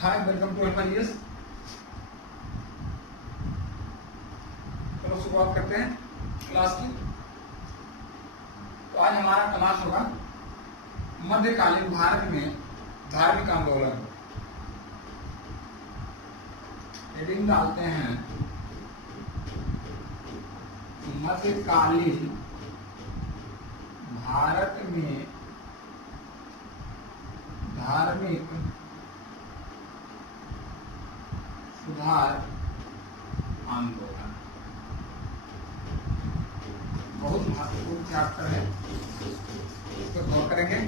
Hi, welcome to FIS. चलो शुरुआत करते हैं क्लास की। तो आज हमारा क्लास होगा मध्यकालीन भारत में धार्मिक आंदोलन। हेडिंग डालते हैं मध्यकालीन भारत में धार्मिक सुधार आंदोलन। बहुत महत्वपूर्ण चैप्टर है, इस पर गौर करेंगे।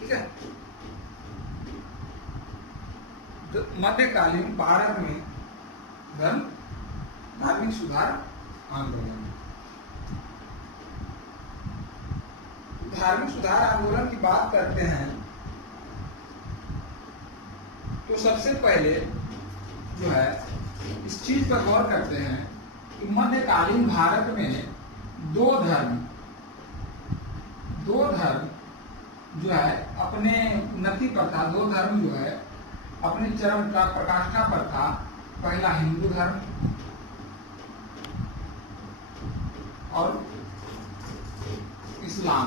ठीक है। मध्यकालीन भारत में धार्मिक सुधार आंदोलन। धार्मिक सुधार आंदोलन की बात करते हैं तो सबसे पहले जो है इस चीज पर गौर करते हैं कि मध्यकालीन भारत में दो धर्म जो है अपने उन्नति पर था। दो धर्म जो है अपने चरम का प्रकाष्ठा पर था। पहला हिंदू धर्म और इस्लाम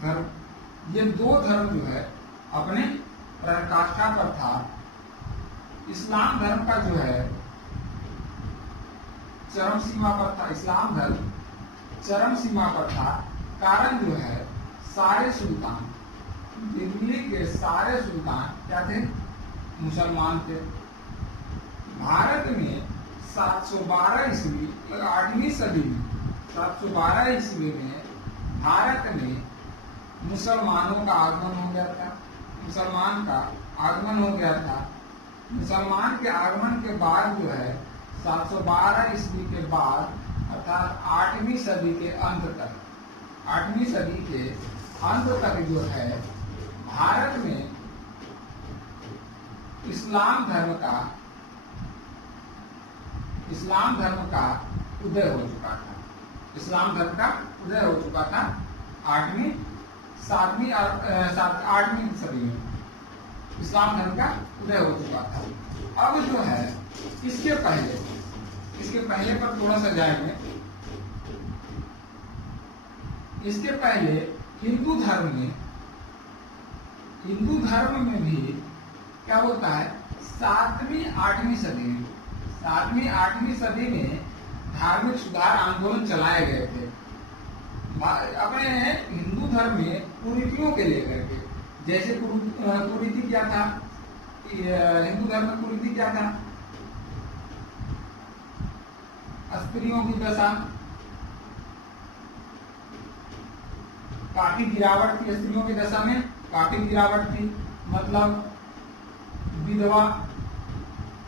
धर्म। ये दो धर्म जो है अपने पराकाष्ठा पर था। इस्लाम धर्म का जो है चरम सीमा पर था। इस्लाम धर्म चरम सीमा पर था। कारण जो है सारे सुल्तान, दिल्ली के सारे सुल्तान क्या थे? मुसलमान थे। भारत में 712 ईस्वी 8वीं सदी में 712 ईस्वी में भारत में मुसलमानों का आगमन हो गया था। मुसलमान का आगमन हो गया था। मुसलमान के आगमन के बाद जो है 712 ईस्वी के बाद अर्थात 8वीं सदी के अंत तक, 8वीं सदी के अंत तक जो है भारत में इस्लाम धर्म का उदय हो चुका था। इस्लाम धर्म का उदय हो चुका था 8वीं सदी में इस्लाम धर्म का उदय हो चुका था। अब जो है इसके पहले पर थोड़ा सा जाएंगे। इसके पहले हिंदू धर्म में भी क्या होता है? 7वीं 8वीं सदी में धार्मिक सुधार आंदोलन चलाए गए थे अपने हिंदू धर्म में कुरीतियों के लेकर के। जैसे कुरीति क्या था? हिंदू धर्म में कुरीति क्या था? स्त्रियों की दशा, काफी गिरावट थी। स्त्रियों की दशा में काफी गिरावट थी। मतलब विधवा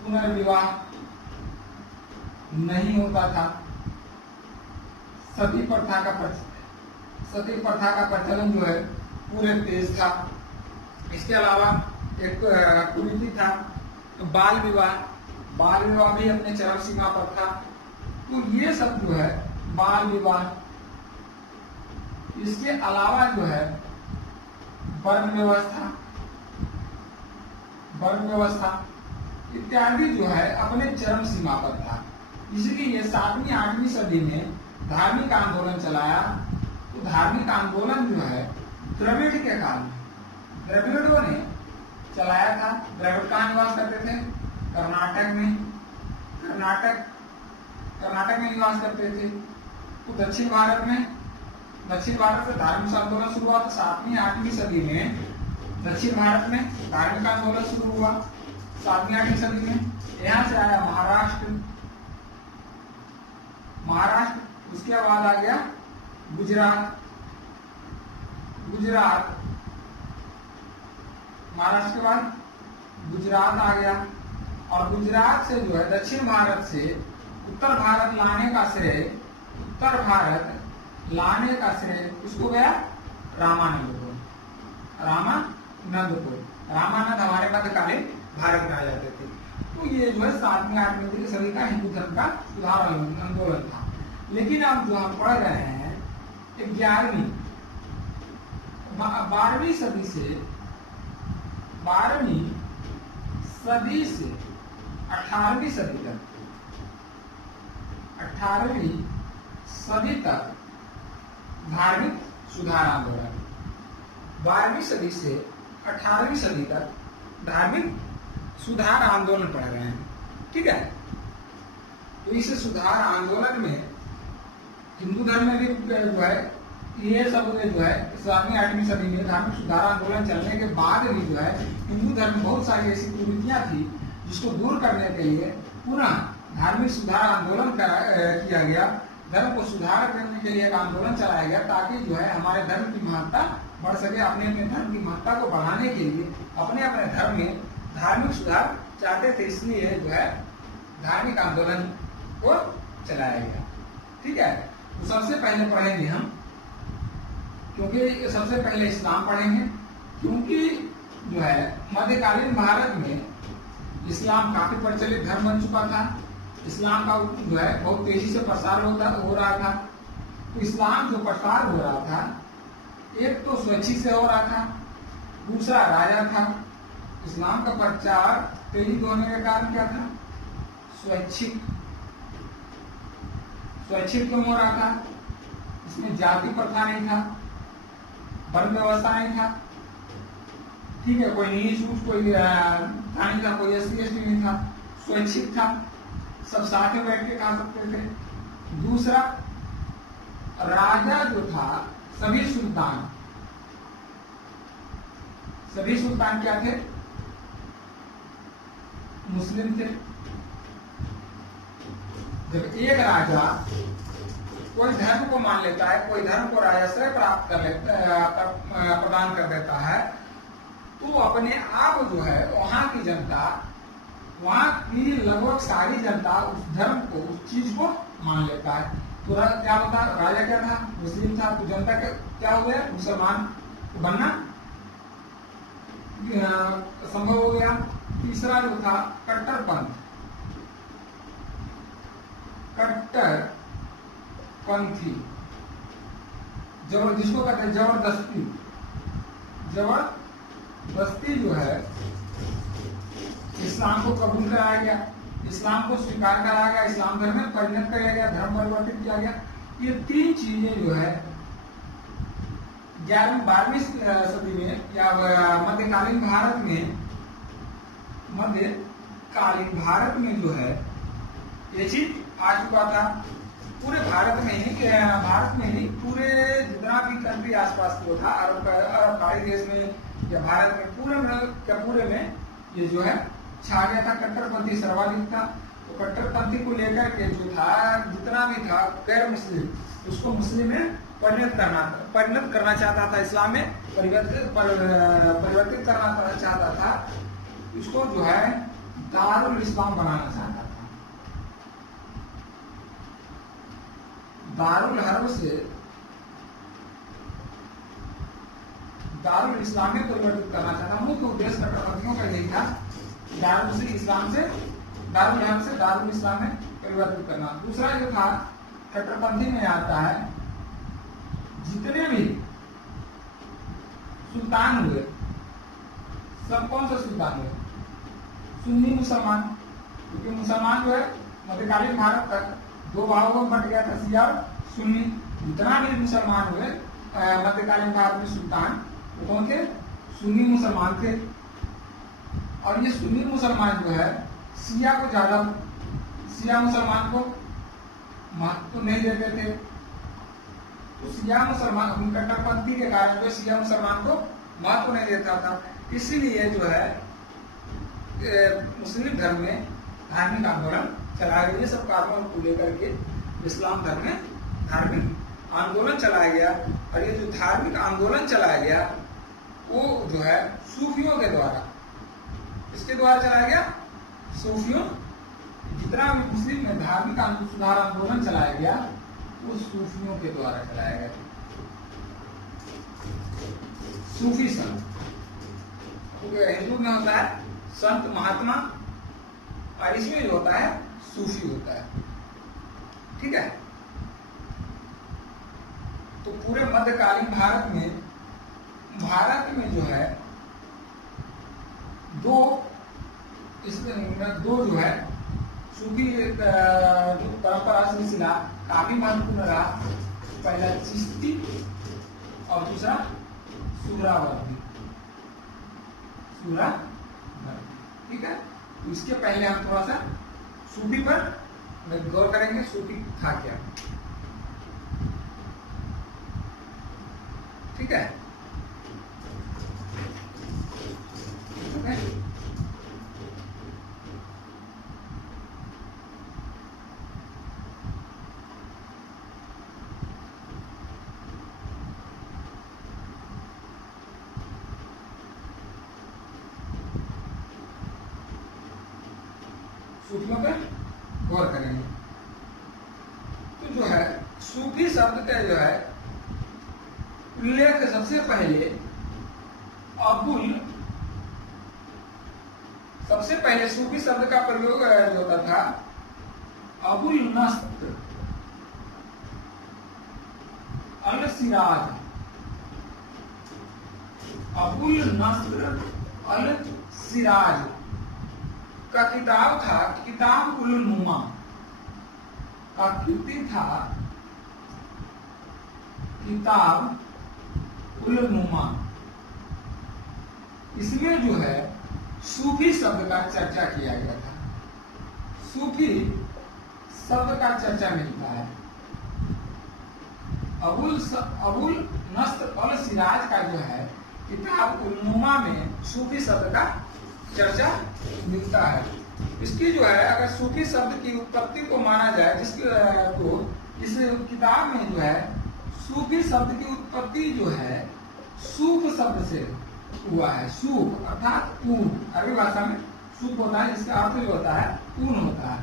पुनर्विवाह नहीं होता था। सती प्रथा का प्रचलन जो है पूरे देश था। इसके अलावा एक कुरीति था बाल विवाह भी अपने चरम सीमा पर था। तो ये सब जो है बाल विवाह, इसके अलावा जो है वर्ण व्यवस्था इत्यादि जो है अपने चरम सीमा पर था। इसलिए 7वीं 8वीं सदी में धार्मिक आंदोलन चलाया। तो धार्मिक आंदोलन जो है द्रविड़ के काल में द्रविड़ों ने चलाया था। द्रविड़ कहाँ निवास करते थे? कर्नाटक में निवास करते थे। तो दक्षिण भारत से धार्मिक आंदोलन शुरू हुआ था। 7वीं 8वीं सदी में दक्षिण भारत में धार्मिक आंदोलन शुरू हुआ। 7वीं 8वीं सदी में यहाँ से आया महाराष्ट्र, उसके बाद आ गया गुजरात, महाराष्ट्र के बाद गुजरात आ गया। और गुजरात से जो है दक्षिण भारत से उत्तर भारत लाने का श्रेय उसको गया रामानंदपुर। रामानंद हमारे मध्यकालीन भारत में आ जाते थे। तो ये जो है 7वीं 8वीं सदी का हिंदू धर्म का सुधार आंदोलन था। लेकिन अब जो हम पढ़ रहे हैं 11वीं 12वीं सदी से 18वीं सदी तक 18वीं सदी तक धार्मिक सुधार आंदोलन, 12वीं सदी से 18वीं सदी तक धार्मिक सुधार आंदोलन पढ़ रहे हैं। ठीक है, तो इस सुधार आंदोलन में हिंदू धर्म में भी जो है ये सब जो है 7वीं 8वीं सदी में धार्मिक सुधार आंदोलन चलने के बाद भी जो है हिंदू धर्म में बहुत सारी ऐसी कुरीतियां थी जिसको दूर करने के लिए पुनः धार्मिक सुधार आंदोलन किया गया। धर्म को सुधार करने के लिए एक आंदोलन चलाया गया ताकि जो है हमारे धर्म की महत्ता बढ़ सके। अपने अपने धर्म की महत्ता को बढ़ाने के लिए अपने अपने धर्म में धार्मिक सुधार चाहते थे, इसलिए जो है धार्मिक आंदोलन को चलाया गया। ठीक है, तो सबसे पहले पढ़ेंगे हम, क्योंकि सबसे पहले इस्लाम पढ़ेंगे, क्योंकि जो है मध्यकालीन भारत में इस्लाम काफी प्रचलित धर्म बन चुका था। इस्लाम का जो है बहुत तेजी से प्रसार हो रहा था। तो इस्लाम जो प्रसार हो रहा था, एक तो स्वैच्छिक से हो रहा था, दूसरा राजा था। इस्लाम का प्रचार तेजी होने का कारण क्या था? स्वैच्छिक क्यों हो रहा था? इसमें जाति प्रथा नहीं था, वर्ण व्यवस्था नहीं था। ठीक है, कोई नीच ऊंच कोई नहीं था, कोई एससी एसटी नहीं था, स्वैच्छिक था, सब साथ में बैठ के खा सकते थे। दूसरा, राजा जो था, सभी सुल्तान क्या थे? मुस्लिम थे। जब एक राजा कोई धर्म को मान लेता है, कोई धर्म को राजाश्रय प्राप्त प्रदान कर देता है, तो अपने आप जो है वहां की जनता, वहां की लगभग सारी जनता उस धर्म को, उस चीज को मान लेता है। तो क्या होता? राजा क्या था? मुस्लिम था, तो जनता क्या हो गया? मुसलमान बनना संभव हो गया। तीसरा जो था कट्टरपंथी, जिसको कहते हैं जबरदस्ती जो है इस्लाम को कबूल कराया गया, इस्लाम को स्वीकार कराया गया, इस्लाम धर्म में परिणत किया गया, धर्म परिवर्तित किया गया। ये तीन चीजें जो है 11वीं 12वीं सदी में या मध्यकालीन भारत में जो है ये चीज आ चुका था। पूरे भारत में ही पूरे जितना भी कंट्री आसपास जो था, अरब पहाड़ी देश में या भारत में पूरे में ये जो है छा गया था। कट्टरपंथी सर्वाधिक था। तो कट्टरपंथी को लेकर के जो था, जितना भी था गैर मुस्लिम, उसको मुस्लिम में परिणत करना चाहता था, इस्लाम में परिवर्तित करना चाहता था। इसको जो है दारुल इस्लाम बनाना चाहता था। दारुल हर्ब से दारुल इस्लाम में परिवर्तित करना चाहता। मुख्य उद्देश्य कट्टरपंथियों का यही था, दारुल इस्लाम से दारुल इस्लाम में परिवर्तित करना। दूसरा जो था कट्टरपंथी में आता है, जितने भी सुल्तान हुए, सब कौन सा सुल्तान हुए? सुन्नी मुसलमान। क्योंकि मुसलमान जो है मध्यकालीन भारत तक दो भागों में बंट गया था, शिया और सुन्नी। जितना भी मुसलमान हुए मध्यकालीन भारत में सुल्तान, वो कौन थे? सुन्नी मुसलमान थे। और ये सुन्नी मुसलमान जो है शिया मुसलमान को महत्व नहीं देते थे। तो शिया मुसलमान कट्टरपंथी के कारण जो शिया मुसलमान को महत्व नहीं देता था, इसीलिए जो है मुस्लिम धर्म में धार्मिक आंदोलन चलाया गया। ये सब कारणों को लेकर के इस्लाम धर्म में धार्मिक आंदोलन चलाया गया। और ये जो धार्मिक आंदोलन चलाया गया वो जो है सूफियों के द्वारा, इसके द्वारा चलाया गया, सूफियों। जितना भी मुस्लिम में धार्मिक सुधार आंदोलन चलाया गया वो सूफियों के द्वारा चलाया गया। सूफी संत, हिंदू में होता है संत महात्मा, और इसमें जो होता है सूफी होता है। ठीक है, तो पूरे मध्यकालीन भारत में भारत में जो है दो जो है सूफी जो परंपरा सिलसिला काफी महत्वपूर्ण रहा। पहला चिश्ती और दूसरा सुहरावर्दी। ठीक है, तो इसके पहले हम थोड़ा सा सूफी पर गौर करेंगे। सूफी था क्या? ठीक है, सूफियों पे गौर करेंगे। तो जो है सूफी शब्द का जो है उल्लेख सबसे पहले सबसे पहले सूफी शब्द का प्रयोग जो होता था अबुल नस्र अल सिराज। अबुल नस्र अल सिराज का किताब था किताब उल नुमा का कृति था किताब उल नुमा। इसमें जो है सूफी शब्द का चर्चा किया गया था। सूफी शब्द का चर्चा मिलता है। अबुल नस्र अल सिराज का जो है किताब उल नुमा में सूफी शब्द का चर्चा मिलता है। इसकी जो है अगर सूफी शब्द की उत्पत्ति को माना जाए तो इस किताब में जो है सूफी शब्द की उत्पत्ति जो है सूफ शब्द से हुआ है। सूफ अर्थात ऊन, अरबी भाषा में सूफ होता है, इसका अर्थ जो होता है ऊन होता है।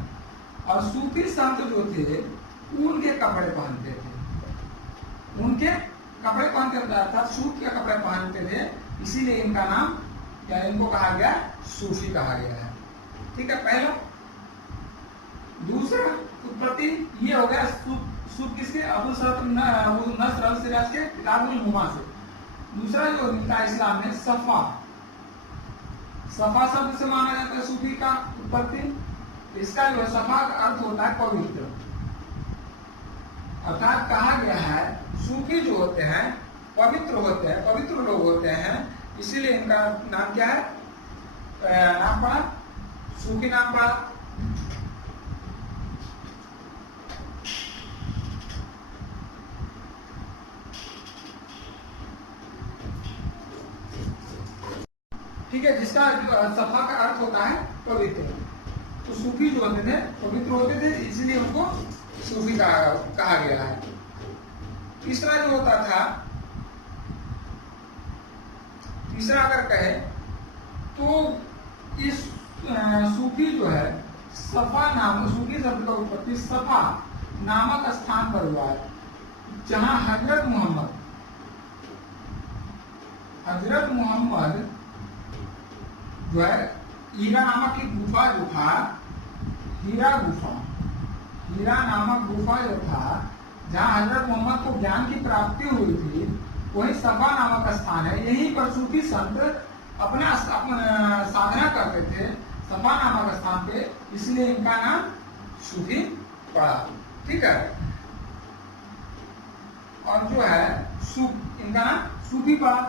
और सूफी संत जो थे ऊन के कपड़े पहनते थे, उनके कपड़े पहनते थे अर्थात सूफ के कपड़े पहनते थे, इसीलिए इनका नाम या इनको कहा गया सूफी कहा गया है। ठीक है, पहला। दूसरा उत्पत्ति ये हो गया सूफ किसके? अबुल नस्र अल सिराज के किताब उल नुमा से। दूसरा जो मिलता है इस्लाम में सफा शब्द से माना जाता है सूफी का उत्पत्ति। इसका जो सफा का अर्थ होता है पवित्र, अर्थात कहा गया है सूफी जो होते हैं पवित्र होते हैं, पवित्र लोग होते हैं, इसीलिए इनका नाम क्या है? नाम पड़ा सूफी नाम पड़ा। ठीक है, जिसका सफा का अर्थ होता है पवित्र। तो सूफी जो होते थे पवित्र होते थे, इसलिए उनको सूफी कहा गया है। तीसरा जो होता था, तीसरा अगर कहे तो इस सूफी जो है सफा नाम, सूफी शब्द का उत्पत्ति सफा नामक स्थान पर हुआ है, जहां हजरत मोहम्मद जो है हीरा नामक एक गुफा जो था, हीरा नामक गुफा जो था, जहां हजरत मोहम्मद को ज्ञान की प्राप्ति हुई थी, वही सफा नामक स्थान है। यहीं पर सूफी संत अपना साधना करते थे सफा नामक स्थान पे, इसलिए इनका नाम सूफी पड़ा। ठीक है, और जो है इनका नाम सूफी पड़ा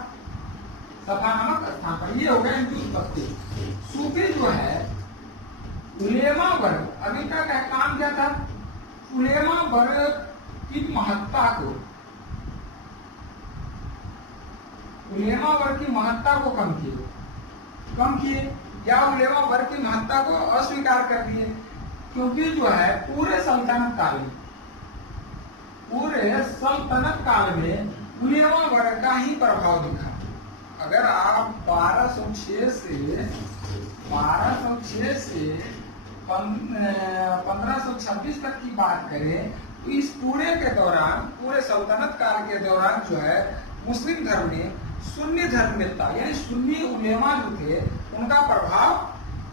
सफा नामक स्थान पर। ये हो गया इनकी उत्पत्ति। सूफी जो है उलेमा वर्ग, अभी तक का काम क्या था? उलेमा वर्ग की महत्ता को, उलेमा वर्ग की महत्ता को कम किए या उलेमा वर्ग की महत्ता को अस्वीकार कर दिए, क्योंकि जो है पूरे सल्तनत काल में उलेमा वर्ग का ही प्रभाव दिखा। अगर आप 1206 से 1526 तक की बात करें तो इस पूरे के दौरान, पूरे सल्तनत काल के दौरान जो है मुस्लिम धर्म में सुन्नी धर्म मिलता, यानी सुन्नी उलेमा जो थे उनका प्रभाव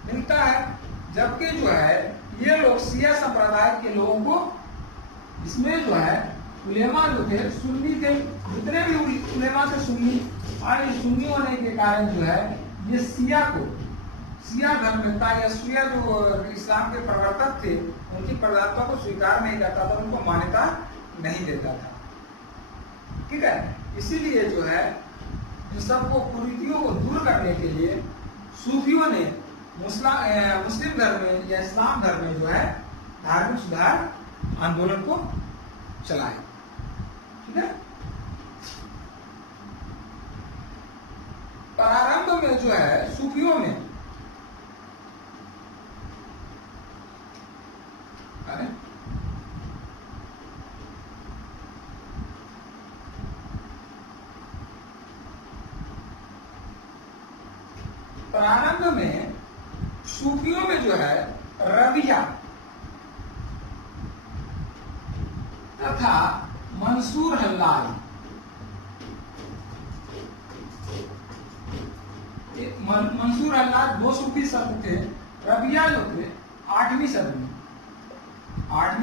मिलता है। जबकि जो है ये लोग शिया संप्रदाय के लोगों को इसमें जो है उलेमा जो थे सुन्नी थे, जितने भी उलेमा थे सुन्नी, और ये सुन्नी होने के कारण जो है ये शिया धर्म था, या शिया जो इस्लाम के प्रवर्तक थे उनकी प्रदाता को स्वीकार नहीं करता था, उनको मान्यता नहीं देता था। ठीक है, इसीलिए जो है जो सबको कुरीतियों को दूर करने के लिए सूफियों ने मुस्लिम धर्म में या इस्लाम धर्म में जो है धार्मिक सुधार आंदोलन को चलाया। ठीक है, प्रारंभ में जो है सूफियों ने सूफियों में जो है रबिया तथा मंसूर हल्लाल, मंसूर हल्लाल दो सूफी संत थे। रबिया जो थे 8वीं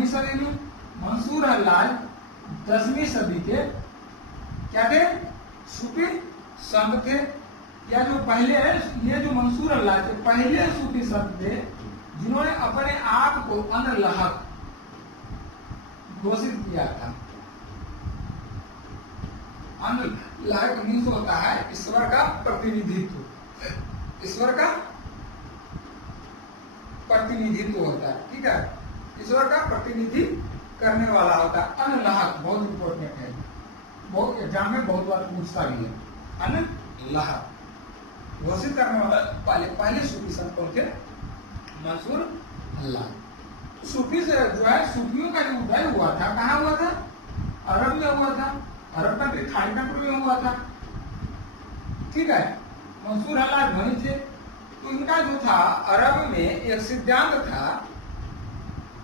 सदी में, मंसूर हल्लाल 10वीं सदी के क्या थे, सूफी संत थे। या जो पहले ये जो मंसूर अल्लाह थे पहले सूफी संत थे जिन्होंने अपने आप को अनलहक घोषित किया था। अनलहक मीन्स होता है ईश्वर का प्रतिनिधित्व, ईश्वर का प्रतिनिधित्व होता है। ठीक है, ईश्वर का प्रतिनिधि करने वाला होता है अनलहक। बहुत इंपॉर्टेंट है, बहुत एग्जाम में बहुत बार पूछता भी है। अनलहक घोषित करने वाला पहले सूफी संत कौन थे, मंसूर हल्लाल। सूफी से जो है सूफियों का जो उदय हुआ था कहाँ हुआ था, अरब में हुआ था, अरब कंट्री खाड़ी कंट्री में हुआ था। ठीक है, मंसूर हल्लाल धनी थे, तो इनका जो था अरब में एक सिद्धांत था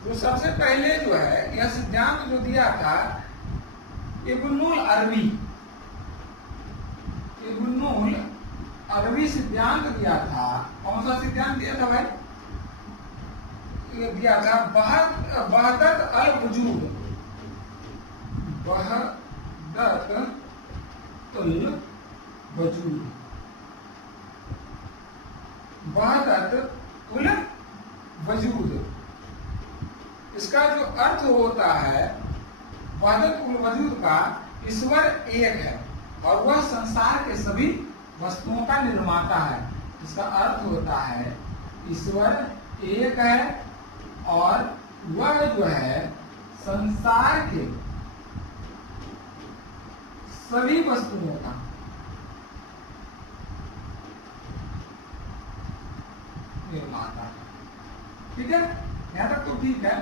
जो सबसे पहले जो है यह सिद्धांत जो दिया था इब्नुल अरबी सिद्धांत दिया था। कौन सा सिद्धांत दिया था भाई, ये दिया था वहदत अल वजूद, वहदत अल वजूद, वहदत उल वजूद। इसका जो अर्थ होता है वहदत उल वजूद का, ईश्वर एक है और वह संसार के सभी वस्तुओं का निर्माता है। इसका अर्थ होता है ईश्वर एक है और वह जो है संसार के सभी वस्तुओं का निर्माता है। ठीक है, यहां तक तो ठीक है।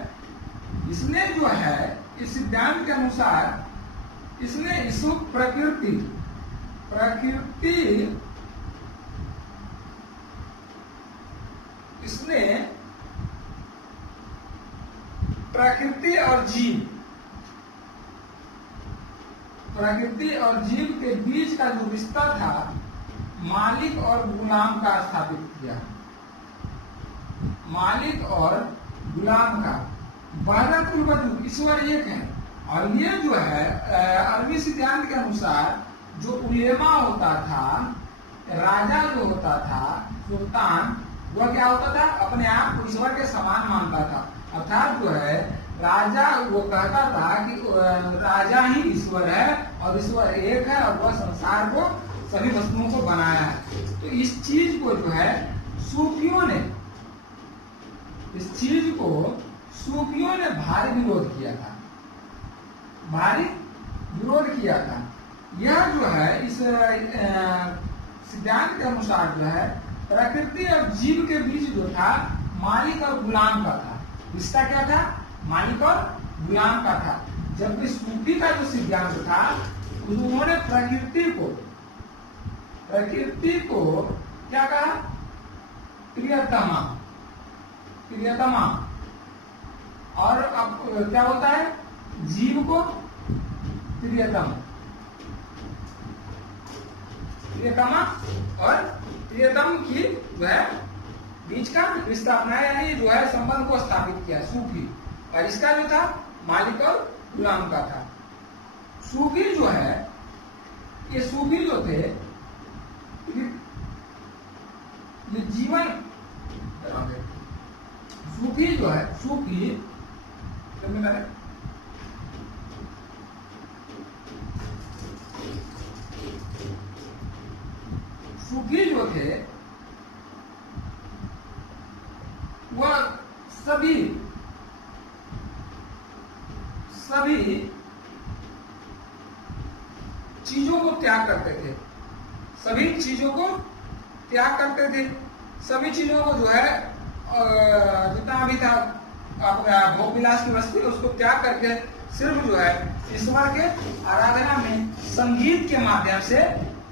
इसने जो है इस सिद्धांत के अनुसार इसने इस प्रकृति इसने प्रकृति और जीव के बीच का जो रिश्ता था मालिक और गुलाम का स्थापित किया। मालिक और गुलाम का, वहदतुल वजूद, ईश्वर एक है। और ये जो है अरबी सिद्धांत के अनुसार जो उलेमा होता था, राजा जो होता था, सुल्तान, वह क्या होता था, अपने आप को ईश्वर के समान मानता था। अर्थात जो है राजा वो कहता था कि राजा ही ईश्वर है और ईश्वर एक है और वह संसार को सभी वस्तुओं को बनाया है। तो इस चीज को जो है सूफियों ने भारी विरोध किया था। यह जो है इस सिद्धांत के अनुसार जो है प्रकृति और जीव के बीच जो था मालिक और गुलाम का था। इसका क्या था, मालिक और गुलाम का था। जबकि सूफी का जो सिद्धांत था उन्होंने प्रकृति को क्या कहा, प्रियतमा। और अब क्या होता है, जीव को प्रियतमा और प्रियतम की जो है बीच का रिश्ता अपनाया, यानी जो है संबंध को स्थापित किया सूफी। और इसका जो था मालिक और गुलाम का था। सूफी जो है, ये सूफी जो थे, ये जीवन, सूफी जो है, सूफी सूफी जो थे वह सभी चीजों को त्याग करते थे, सभी चीजों को त्याग करते थे, सभी चीजों को जो है जितना भी था भोग विलास की वस्तु उसको त्याग करके सिर्फ जो है ईश्वर के आराधना में संगीत के माध्यम से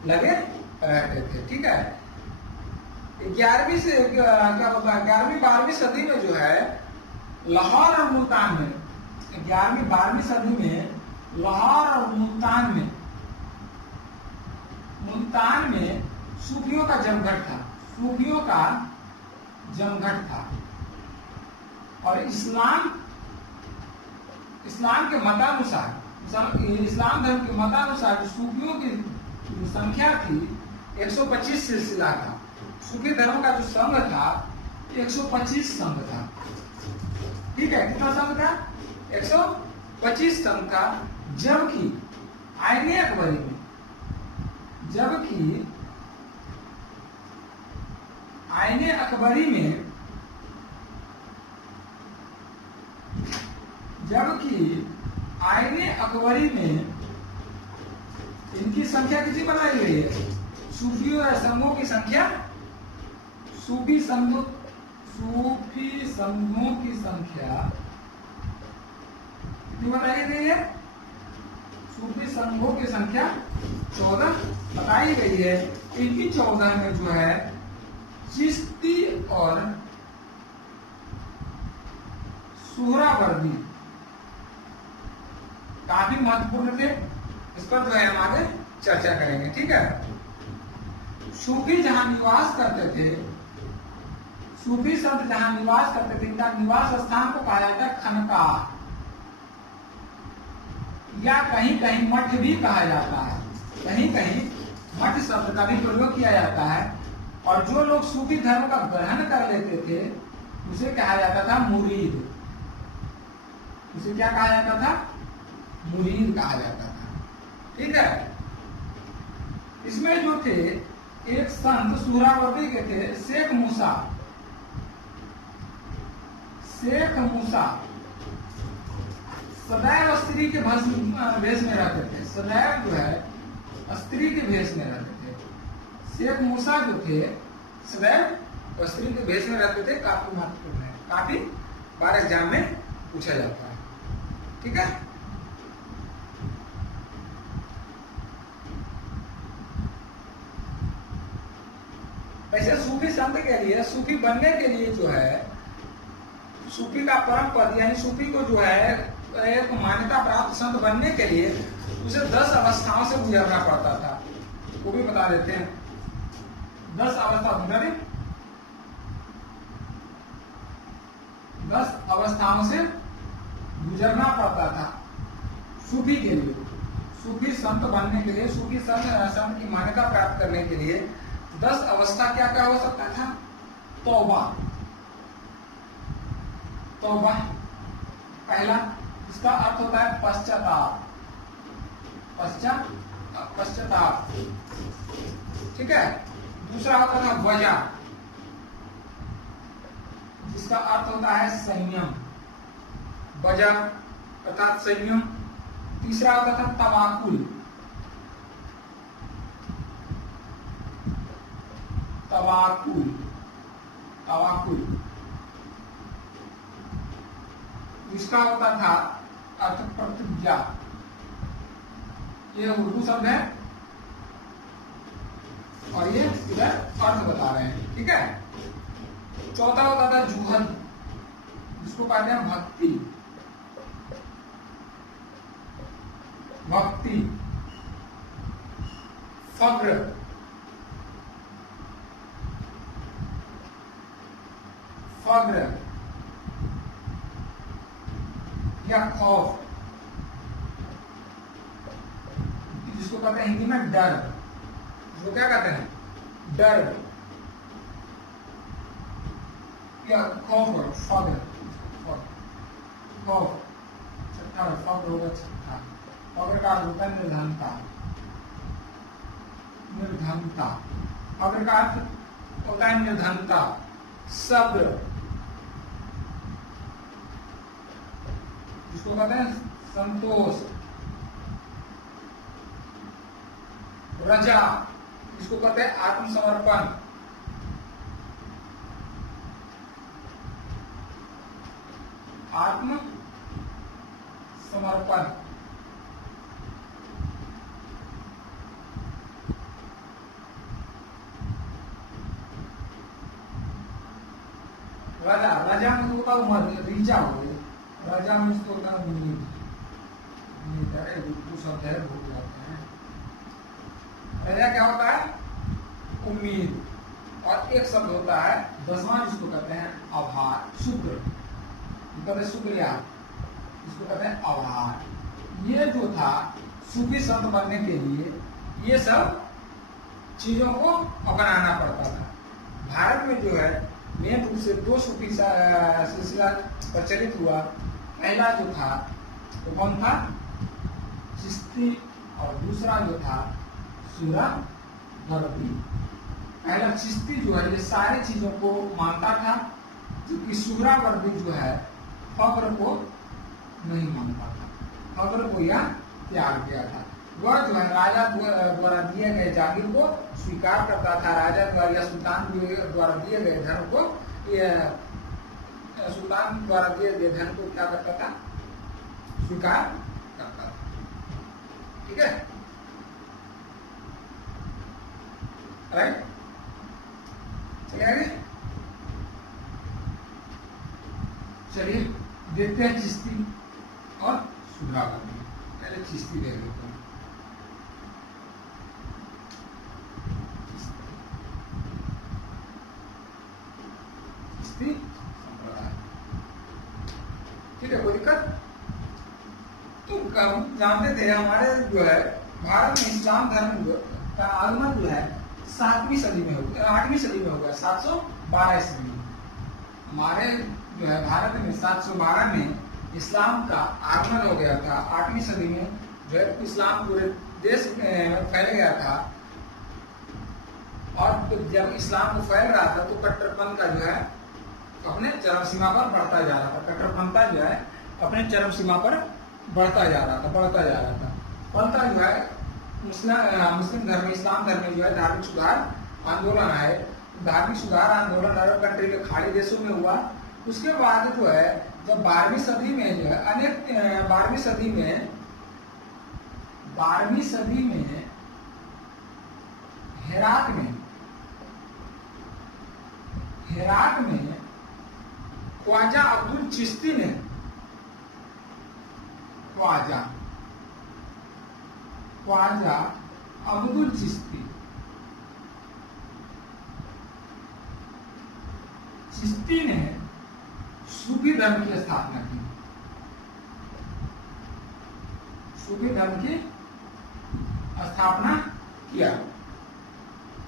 लगे रहते थे। ठीक है, 11वीं से क्या बोलता है 11वीं 12वीं सदी में जो है लाहौर और मुल्तान में, 11वीं 12वीं सदी में लाहौर और मुल्तान में सूफियों का जमघट था, सूफियों का जमघट था। और इस्लाम के मतानुसार, इस्लाम धर्म के मतानुसार सूफियों की संख्या थी 125 सिलसिला था। सूफी धर्म का जो संघ था 125 संघ था। ठीक है, कितना संघ था? 125 संघ था। जबकि आईने अकबरी में, जबकि आईने अकबरी में इनकी संख्या कितनी बनाई गई है? सूफियों या संघों की संख्या, सूफी संघों की संख्या कितनी बताई गई है? सूफी संघों की संख्या 14 बताई गई है। इनकी 14 में जो है चिश्ती और सुहरावर्दी काफी महत्वपूर्ण थे। इस पर जो है हम आगे चर्चा करेंगे। ठीक है, सूफी जहां निवास करते थे, सूफी संत जहां निवास करते थे, इनका निवास स्थान को कहा जाता है खनकाह, या कहीं कहीं मठ भी कहा जाता है, कहीं कहीं मठ शब्द का भी प्रयोग किया जाता है। और जो लोग सूफी धर्म का ग्रहण कर लेते थे उसे कहा जाता था मुरीद। उसे क्या कहा जाता था? मुरीद कहा जाता था। ठीक है, इसमें जो थे एक संत सुहरावर्दी के थे, शेख मूसा सदैव स्त्री के भेष में रहते थे, सदैव जो है स्त्री के भेष में रहते थे। शेख मूसा जो थे सदैव स्त्री के भेष में रहते थे। काफी महत्वपूर्ण है, काफी बार एग्जाम में पूछा जाता है। ठीक है, ऐसे सूफी संत के लिए, सूफी बनने के लिए जो है, सूफी का परम पद यानी सूफी को जो है एक मान्यता प्राप्त संत बनने के लिए उसे 10 अवस्थाओं से गुजरना पड़ता था। वो भी बता देते हैं। 10 अवस्था, 10 अवस्थाओं से गुजरना पड़ता था सूफी के लिए। सूफी संत बनने के लिए, सूफी संत की मान्यता प्राप्त करने के लिए 10 अवस्था क्या क्या हो सकता था? तौबा पहला, इसका अर्थ होता है पश्चाताप। ठीक है, दूसरा होता था वजा, जिसका अर्थ होता है संयम, वजा अर्थात संयम। तीसरा होता था तवाकुल, इसका होता था अर्थ प्रतिज्ञा। ये उर्दू शब्द है और ये इधर अर्थ बता रहे हैं। ठीक है, चौथा होता था जुहद, जिसको कहते हैं भक्ति। फग्र, या खौफ। इसको कहते हैं हिंदी में डर। इसको क्या कहते हैं? डर या खौफ, फग्र, खौफ, छठा फग्र होगा छठा। फग्र का अर्थ होता है निर्धनता, निर्धनता। फग्र का अर्थ होता है निर्धनता। सब्र, जिसको कहते हैं संतोष। रजा, इसको कहते हैं आत्मसमर्पण। आत्म समर्पण। राजा, राजा में होता है उम्र, रीजा हो गई। राजा में इसको होता है उम्मीद। शब्द है, भूल जाते हैं। राजा क्या होता है? उम्मीद। और एक शब्द होता है 10वां, जिसको कहते हैं आभार, शुक्र। कहते हैं शुक्रिया, इसको कहते हैं आभार। ये जो था सूफी संत बनने के लिए ये सब चीजों को अपनाना पड़ता था। भारत में जो है मेन रूप से 2 सूफी सिलसिला प्रचलित हुआ। पहला जो था तो कौन था? चिश्ती। और दूसरा जो था सुहरावर्दी। पहला चिश्ती जो है ये सारी चीजों को मानता था, जबकि सुहरावर्दी जो है फक्र को नहीं मानता था, फक्र को यह त्याग दिया था। वह जो है राजा द्वारा दिए गए जागीर को स्वीकार करता था। राजा द्वारा या सुल्तान द्वारा दिए गए धन को, सुल्तान द्वारा दिए गए धन को क्या करता था? स्वीकार करता था। ठीक है, राइट? चलिए देखते हैं चिश्ती और सुहरावर्दी। पहले चिश्ती देख लेते हैं। चिश्ती संप्रदाय, ठीक है, कोई दिक्कत? तो जानते थे हमारे जो है भारत में इस्लाम धर्म का आगमन जो है 7वीं सदी में हो गया, 8वीं सदी में हो गया, 712 ईस्वी में। हमारे जो है भारत में 712 में इस्लाम का आगमन हो गया था। 8वीं सदी में जो है इस्लाम पूरे देश में फैल गया था। और तो जब इस्लाम को फैल रहा था तो कट्टरपंथ का जो है अपने चरम सीमा पर बढ़ता जा रहा था। कट्टरपंथा जो है अपने चरम सीमा पर बढ़ता जा रहा था। पंथा जो है मुस्लिम धर्म, इस्लाम धर्म में जो है धार्मिक सुधार आंदोलन आए। धार्मिक सुधार आंदोलन अरब कंट्री के खाड़ी देशों में हुआ। उसके बाद जो है जब 12वीं सदी में जो है अनेक 12वीं सदी में हेरात में ख्वाजा अब्दुल चिश्ती ने ख्वाजा अब्दुल चिश्ती ने सूफी धर्म की स्थापना की। सूफी धर्म की स्थापना किया,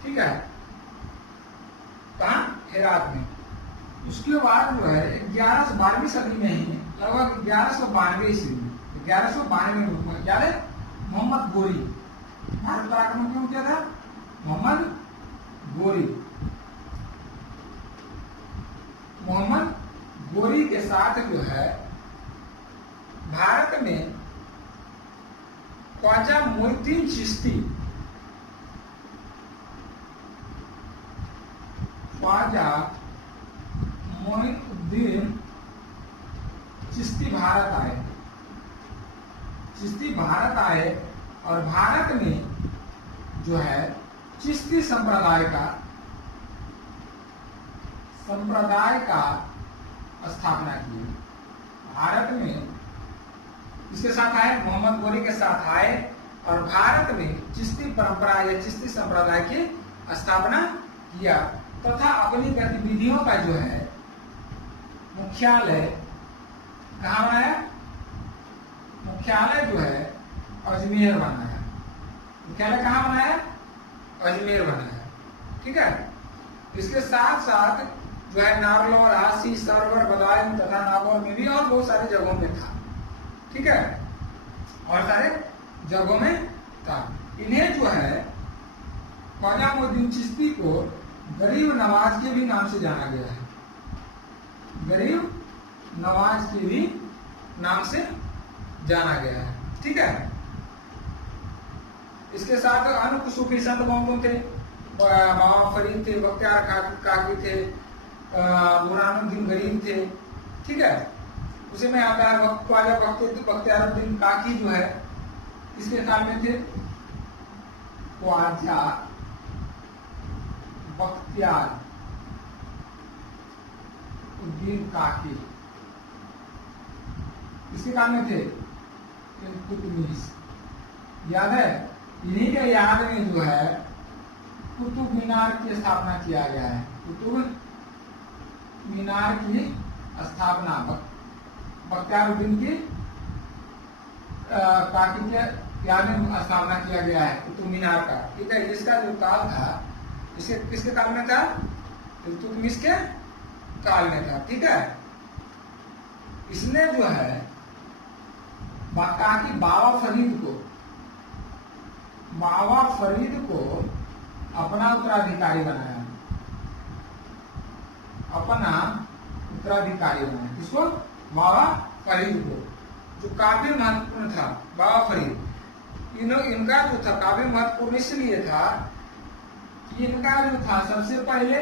ठीक है, कहाँ? हेरात में। उसके बाद जो है 12वीं सदी में ही, लगभग 1192 ईस्वी में, 1192 में क्या है? मोहम्मद गोरी भारत पर आक्रमण क्यों किया था? मोहम्मद गोरी के साथ जो है भारत में ख्वाजा मोइनुद्दीन चिश्ती, ख्वाजा मोइनुद्दीन चिश्ती भारत आए और भारत में जो है चिश्ती संप्रदाय का स्थापना की। भारत में इसके साथ आए, मोहम्मद गोरी के साथ आए और भारत में चिश्ती परंपरा या चिश्ती संप्रदाय की स्थापना किया तथा अपनी गतिविधियों का जो है मुख्यालय कहाँ बनाया? मुख्यालय जो है अजमेर बनाया। मुख्यालय कहाँ बनाया? अजमेर बनाया। ठीक है, इसके साथ साथ जो है नारनौल, हासी, सरवर, बदायूं तथा नागौर में भी और बहुत सारे जगहों में था। ठीक है, और सारे जगहों में था। इन्हें जो है ख्वाजा मोइनुद्दीन चिश्ती को गरीब नवाज के भी नाम से जाना गया है। गरीब नवाज के भी नाम से जाना गया है। ठीक है, इसके साथ अन्य सूफी संत कौन थे? बाबा फरीद थे, बख्तियार काकी थे, बुरहानुद्दीन गरीब थे। ठीक है, उसी में आता है ख्वाजा बख्तियारुद्दीन काकी जो है इसके काल में थे। ख्वाजा बख्तियारुद्दीन काकी इसके काल में थे। कुतुब याद है? इन्हीं के याद में जो है कुतुब मीनार की स्थापना किया गया है। कुतुब मीनार की स्थापना बख्तियारुद्दीन की काकी के याद में स्थापना किया गया है कुतुब मीनार का। ठीक है, इसका जो काल था इसे किसके काल में था? इल्तुतमिश के काल में था। ठीक है, इसने जो है कहा कि बाबा फरीद को अपना उत्तराधिकारी बनाया। अपना उत्तराधिकारी बनाया किसको? बाबा फरीद को, जो काफी महत्वपूर्ण था। बाबा फरीद इनका जो था काफी महत्वपूर्ण इसलिए था कि इनका जो था सबसे पहले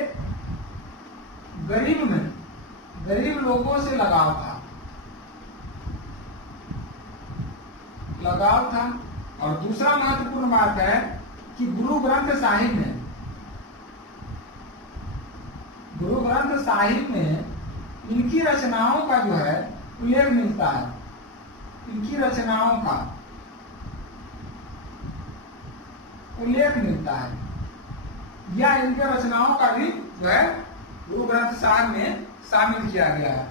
गरीब लोगों से लगाव था। और दूसरा महत्वपूर्ण बात है कि गुरु ग्रंथ साहिब में इनकी रचनाओं का जो है उल्लेख मिलता है। इनकी रचनाओं का उल्लेख मिलता है या इनके रचनाओं का भी जो है गुरु ग्रंथ साहिब में शामिल किया गया है।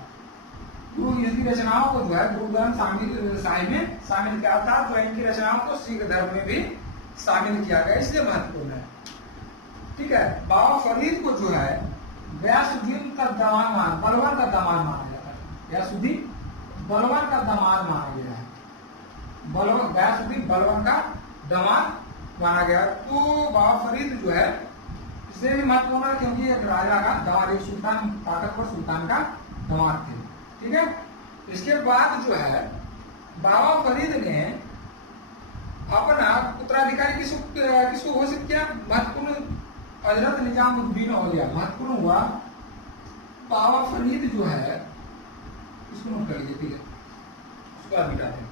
इनकी रचनाओं को जो है गुरु ग्रंथ साहिब में शामिल किया था। जो इनकी रचनाओं को सिख धर्म में भी शामिल किया गया, इसलिए महत्वपूर्ण है। ठीक है, बाबा फरीद को जो है गयासुद्दीन का दामाद, बलवान का दामाद माना जाता है। गयासुद्दीन बलवान का दामाद माना गया है। गयासुद्दीन बलवान का दामाद माना गया। तो बाबा फरीद जो है इससे भी महत्वपूर्ण है क्योंकि एक राजा का दामाद, एक सुल्तान, ताकतवर सुल्तान का दामाद थे। ठीक है, इसके बाद जो है बाबा फरीद ने अपना उत्तराधिकारी किसको घोषित किया? महत्वपूर्ण हजरत निजामुद्दीन औलिया महत्वपूर्ण हुआ। बाबा फरीद जो है इसको नोट कर लीजिए। ठीक है, उसको बाद मिटाते हैं।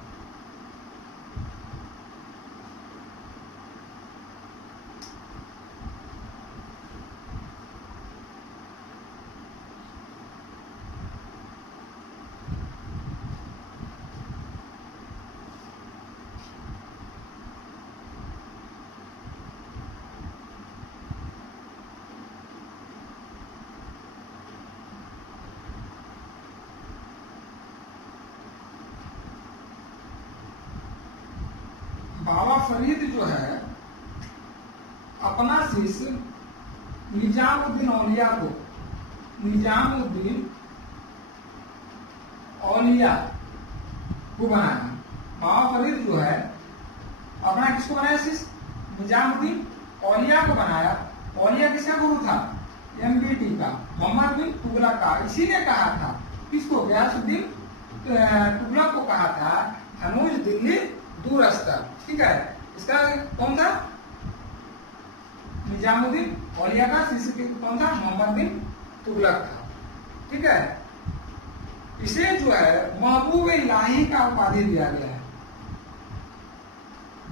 बाबा फरीद जो है अपना शिष्य निजामुद्दीन औलिया को बनाया। बाबा फरीद जो है अपना किसको बनाया? शिष्य निजामुद्दीन औलिया को बनाया। औलिया किसका गुरु था? MBT का, मोहम्मद बिन तुगलक का। इसी ने कहा था किसको? गयासुद्दीन तुगलक को कहा था हनूज दिल्ली दूरस्थ। ठीक है, इसका कौन था? निजामुद्दीन औलिया का शिष्य कौन था? मोहम्मद बिन तुगलक था। ठीक है, इसे जो है महबूब इलाही का उपाधि दिया गया है।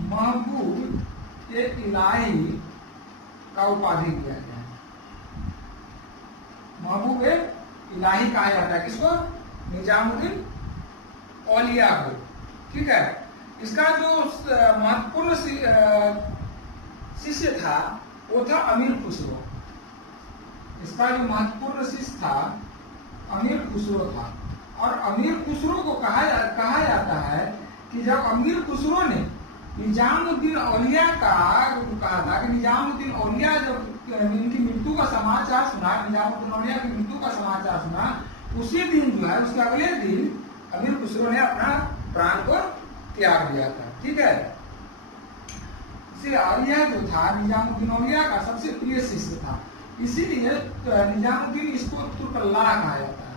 महबूब इलाही का उपाधि दिया गया है। महबूब इलाही कहा जाता है किसको? निजामुद्दीन औलिया को। ठीक है, इसका जो महत्वपूर्ण शिष्य था वो था अमीर खुसरो। इसका जो महत्वपूर्ण शिष्य था अमीर खुसरो था। और अमीर खुसरो को कहा जाता है कि जब अमीर खुसरो ने निजामुद्दीन औलिया का इनकी मृत्यु का समाचार सुना, निजामुद्दीन औलिया की मृत्यु का समाचार सुना, उसी दिन जो है उसके अगले दिन अमीर खुसरो ने अपना प्राण को त्याग दिया था। ठीक है, यह जो था निजामुद्दीन औलिया का सबसे प्रिय शिष्य था, इसीलिए निजामुद्दीन इसको तुर्कल्लाह कहा जाता है।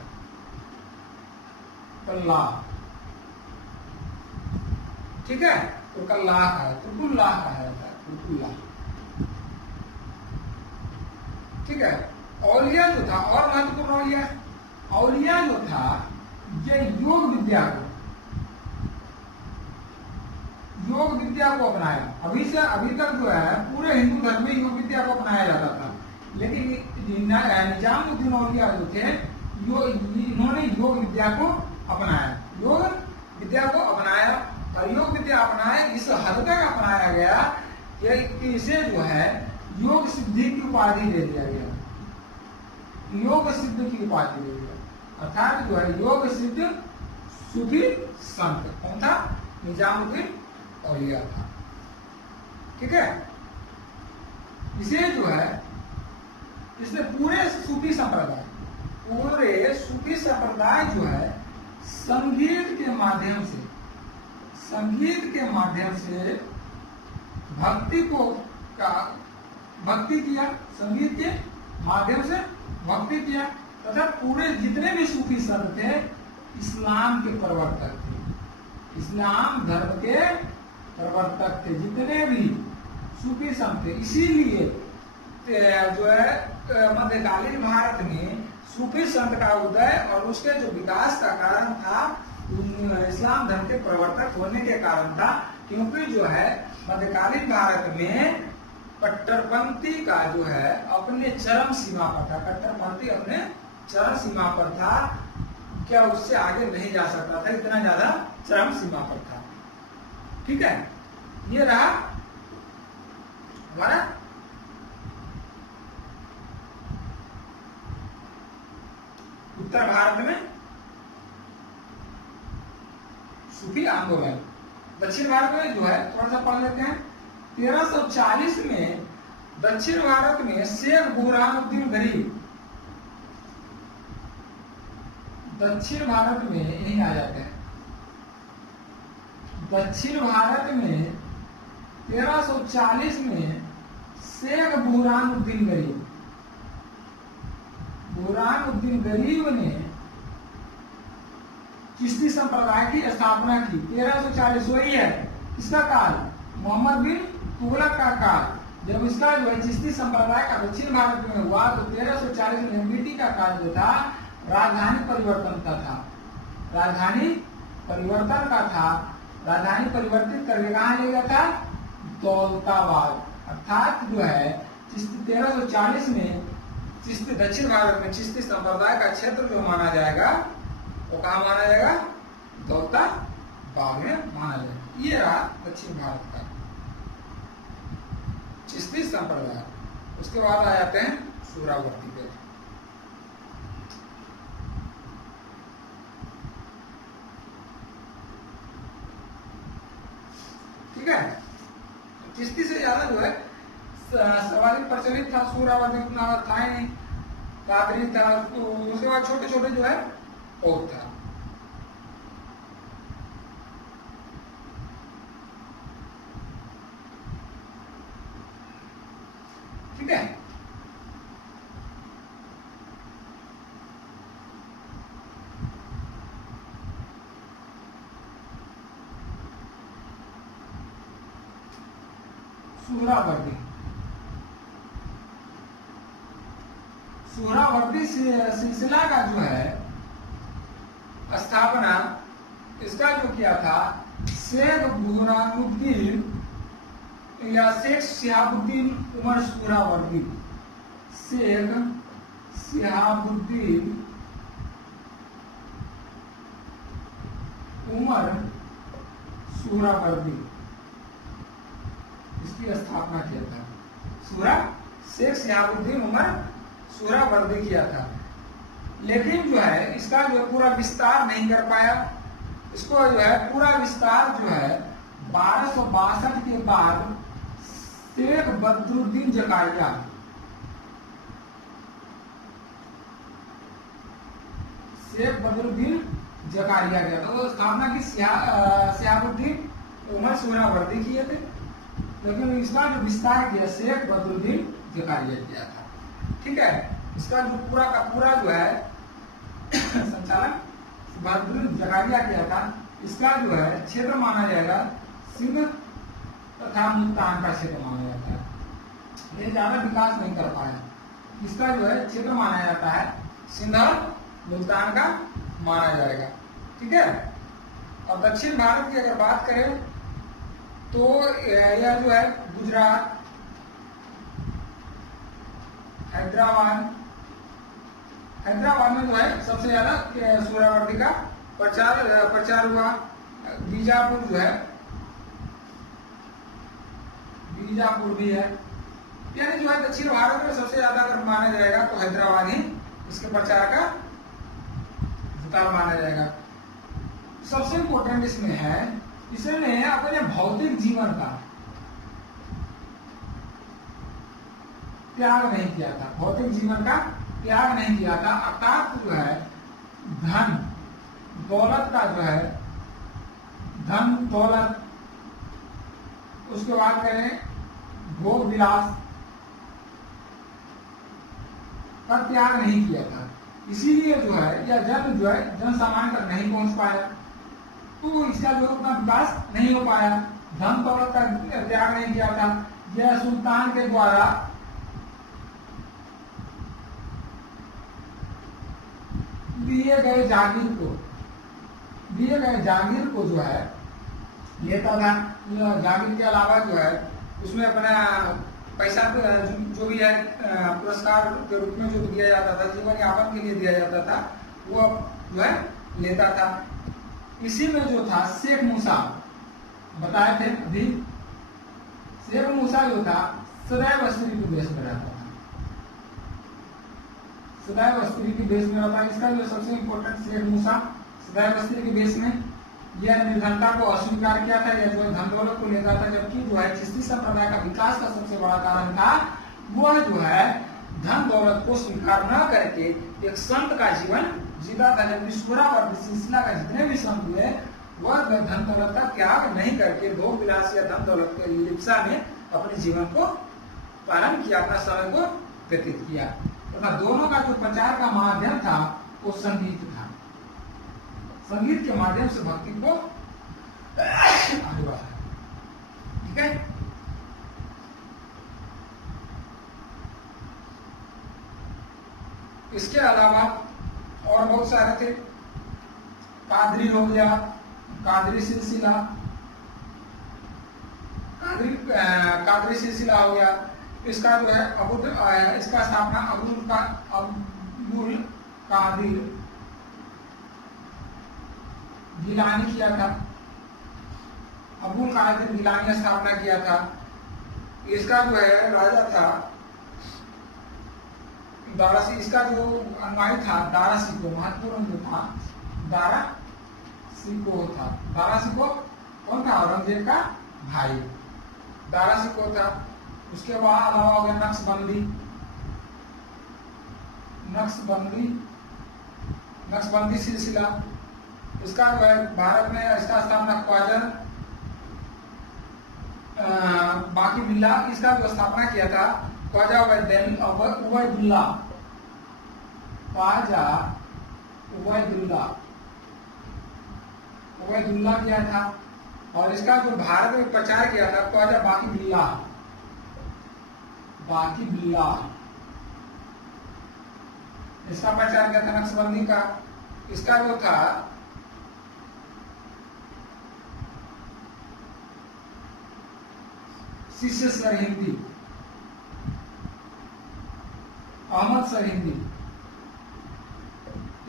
तुर्कल्लाह, ठीक है, तुर्कल्लाह कहा, तुर्कुल्लाह कहा जाता है, तुर्कुल्लाह। ठीक है, औलिया जो था और महत्वपूर्ण औलिया जो था ये योग विद्या को अपनाया। अभी तक जो है पूरे हिंदू धर्म में योग विद्या को अपनाया जाता था, लेकिन निजामुद्दीन औलिया जो थे इन्होंने योग विद्या को अपनाया। योग विद्या को अपनाया और योग विद्या अपनाया, इस हद तक अपनाया गया कि इसे जो है योग सिद्धि की उपाधि दे दिया गया। योग सिद्ध की उपाधि दे दिया, अर्थात जो है योग सिद्ध सूफी संत। कौन था? निजामुद्दीन औलिया था। ठीक है, इसे जो है इसने पूरे सूफी संप्रदाय जो है संगीत के माध्यम से भक्ति किया, संगीत के माध्यम से भक्ति किया तथा पूरे जितने भी सूफी संत थे इस्लाम के प्रवर्तक थे, इस्लाम धर्म के प्रवर्तक थे जितने भी सूफी संत थे। इसीलिए जो है मध्यकालीन भारत में सूफी संत का उदय और उसके जो विकास का कारण था इस्लाम धर्म के प्रवर्तक होने के कारण था, क्योंकि जो है मध्यकालीन भारत में कट्टरपंथी का जो है अपने चरम सीमा पर था, कट्टरपंथी अपने चरम सीमा पर था, क्या उससे आगे नहीं जा सकता था, इतना ज्यादा चरम सीमा पर था। ठीक है, ये रहा हमारा उत्तर भारत में सूफी आंदोलन। दक्षिण भारत में जो है थोड़ा सा पढ़ लेते हैं। 1340 में दक्षिण भारत में शेख बुरहानुद्दीन गरीब, दक्षिण भारत में यही आ जाते हैं। दक्षिण भारत में 1340 में शेख बुरहानुद्दीन गरीब ने चिश्ती संप्रदाय की स्थापना की। 1340 वही है इसका काल, मोहम्मद बिन तुगलक का काल। जब इसका जो है चिश्ती संप्रदाय का दक्षिण भारत में हुआ तो 1340 में एमबीटी का काल जो था राजधानी परिवर्तन का था, राजधानी परिवर्तन का था। राजधानी परिवर्तित करके कहाँ ले गया था? दौलताबाद। अर्थात जो है 1340 में चिश्ती दक्षिण भारत में चिश्ती संप्रदाय का क्षेत्र जो माना जाएगा वो कहाँ माना जाएगा? दौलताबाद में माना जाएगा। ये रहा दक्षिण भारत का चिश्ती संप्रदाय। उसके बाद आ जाते हैं सुहरावर्दी पे। ठीक है, चिश्ती से ज्यादा जो है सवारी प्रचलित था, सुहरावर्दी उतना था ही नहीं, कादरी था, तो उसके बाद छोटे छोटे जो है और था। ठीक है, सुहरावर्दी सिलसिला का जो है स्थापना इसका जो किया था शेख बुरहानुद्दीन या शेख शिहाबुद्दीन उमर सुहरावर्दी। शेख शिहाबुद्दीन उमर सुहरावर्दी इसकी स्थापना किया था। शेख शिहाबुद्दीन उमर सुहरावर्दी किया था, लेकिन जो है इसका जो पूरा विस्तार नहीं कर पाया। इसको जो है पूरा विस्तार जो है 1262 के बाद शेख बदरुद्दीन जकारिया शेख बदरुद्दीन जकारिया किया था। वो स्थापना की शिहाबुद्दीन उमर सोहरावर्दी किए थे, लेकिन इसका जो विस्तार किया शेख बदरुद्दीन जकारिया किया था। ठीक है, इसका जो पूरा का पूरा जो है संचालन बदरुद्दीन जकारिया किया था। इसका जो है क्षेत्र माना जाएगा सिंध तथा मुल्तान का क्षेत्र माना जाता है। ये ज्यादा विकास नहीं कर पाया। इसका जो है क्षेत्र माना जाता है सिंध और मुल्तान का माना जाएगा। ठीक है, और दक्षिण भारत की अगर बात करें तो यह जो है गुजरात, हैदराबाद में जो है सबसे ज्यादा सोहरावर्दी का प्रचार हुआ। बीजापुर जो है, बीजापुर भी है, यानी जो है दक्षिण भारत में सबसे ज्यादा अगर माना जाएगा तो हैदराबाद ही इसके प्रचार का भूताल माना जाएगा। सबसे इंपॉर्टेंट इसमें है, इसने अपने भौतिक जीवन का त्याग नहीं किया था, भौतिक जीवन का त्याग नहीं किया था, अर्थात जो है धन दौलत का जो है धन दौलत, उसके बाद कहें भोग विलास का त्याग नहीं किया था। इसीलिए जो है यह जन सामान्य तक नहीं पहुंच पाया, तो इसका जो उतना विकास नहीं हो पाया। धन दौलत का त्याग नहीं किया था। यह सुल्तान के द्वारा दिए गए जागीर को जो है लेता था। जागीर के अलावा जो है उसमें अपना पैसा जो भी है पुरस्कार के रूप में जो दिया जाता था, जीवन यापन के लिए दिया जाता था, वो जो है लेता था। इसी में जो था शेख मूसा बताए थे अभी, शेख मूसा जो था सदैव स्त्री के देश में रहता था, सदैव स्त्री के देश में रहता। इसका जो सबसे इंपॉर्टेंट शेख मूसा सदैव स्त्री के देश में यह निर्धनता को अस्वीकार किया था, यह जो है धन दौलत को लेता था। जबकि जो है चिश्ती संप्रदाय का विकास का सबसे बड़ा कारण था वह जो है धन दौलत को स्वीकार न करके एक संत का जीवन जीता था। जबकि सोहरावर्दी सिलसिला का जितने भी संत हुए वह धन दौलत का त्याग नहीं करके भोग विलास या धन दौलत के लिप्सा में अपने जीवन को पालन किया, अपना समय को व्यतीत किया। तथा दोनों का जो प्रचार का माध्यम था वो संगीत था। संगीत के माध्यम से भक्ति को आगे बढ़ाया। ठीक है, इसके अलावा और बहुत सारे थे। कादरी हो गया, कादरी सिलसिला, कादरी सिलसिला हो गया। इसका जो है इसका स्थापना अब्दुल कादिर गिलानी किया था। अब्दुल कादिर गिलानी ने स्थापना किया था। इसका जो है राजा था दारासी, इसका जो अनुयायी था दारासी को, महत्वपूर्ण जो था दारासी को था। दारासी को कौन था? औरंगजेब का भाई दारासी को था। उसके बाद अलावा हो गया नक्शबंदी सिलसिला। इसका जो है भारत में इसका स्थापना ख्वाजा बाकी बिल्ला, इसका जो स्थापना किया था ख्वाजा उबैदुल्ला किया था। और इसका जो भारत में प्रचार किया था ख्वाजा बाकी बिल्ला, इसका प्रचार किया था नक्शबंदी का। इसका जो था शिष्य सरहिंदी, अहमद सरहिंदी,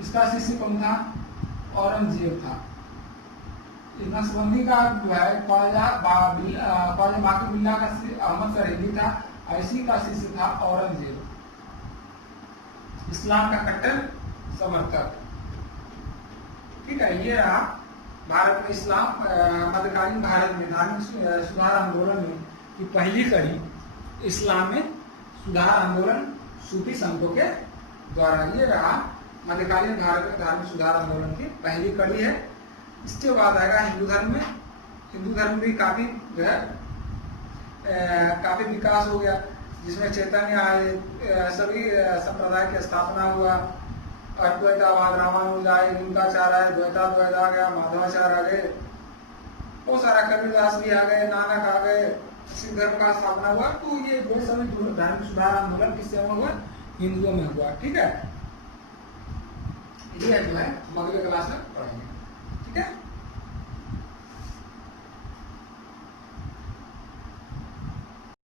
इसका शिष्य कौन था? औरंगजेब था। नक्शबंदी का जो है ख्वाजा बाकी बिल्ला का अहमद सरहिंदी था, इसी का शिष्य था औरंगजेब, इस्लाम का कट्टर समर्थक। ठीक है, ये रहा भारत में इस्लाम मध्यकालीन भारत में धार्मिक सुधार आंदोलन में की पहली कड़ी इस्लाम में सुधार आंदोलन सूफी संतों के द्वारा। ये रहा मध्यकालीन भारत में धार्मिक सुधार आंदोलन की पहली कड़ी है। इसके बाद आएगा हिंदू धर्म में। हिंदू धर्म भी काफी जो है काफी विकास हो गया, जिसमें चैतन्य आए, सभी संप्रदाय की स्थापना हुआ। अद्वैतावाद, रामानुजाचार्य, लिंगाचार्य, द्वैताद्वैत आ गया, माधवाचार्य आ गए, बहुत सारा कबीरदास भी आ गए, नानक आ गए, सिख धर्म का स्थापना हुआ। तो ये बहुत सारे धार्मिक सुधार आंदोलन किससे हुआ? हिंदुओं में हुआ। ठीक है, ये जो है हम अगले क्लास में पढ़ेंगे। ठीक है।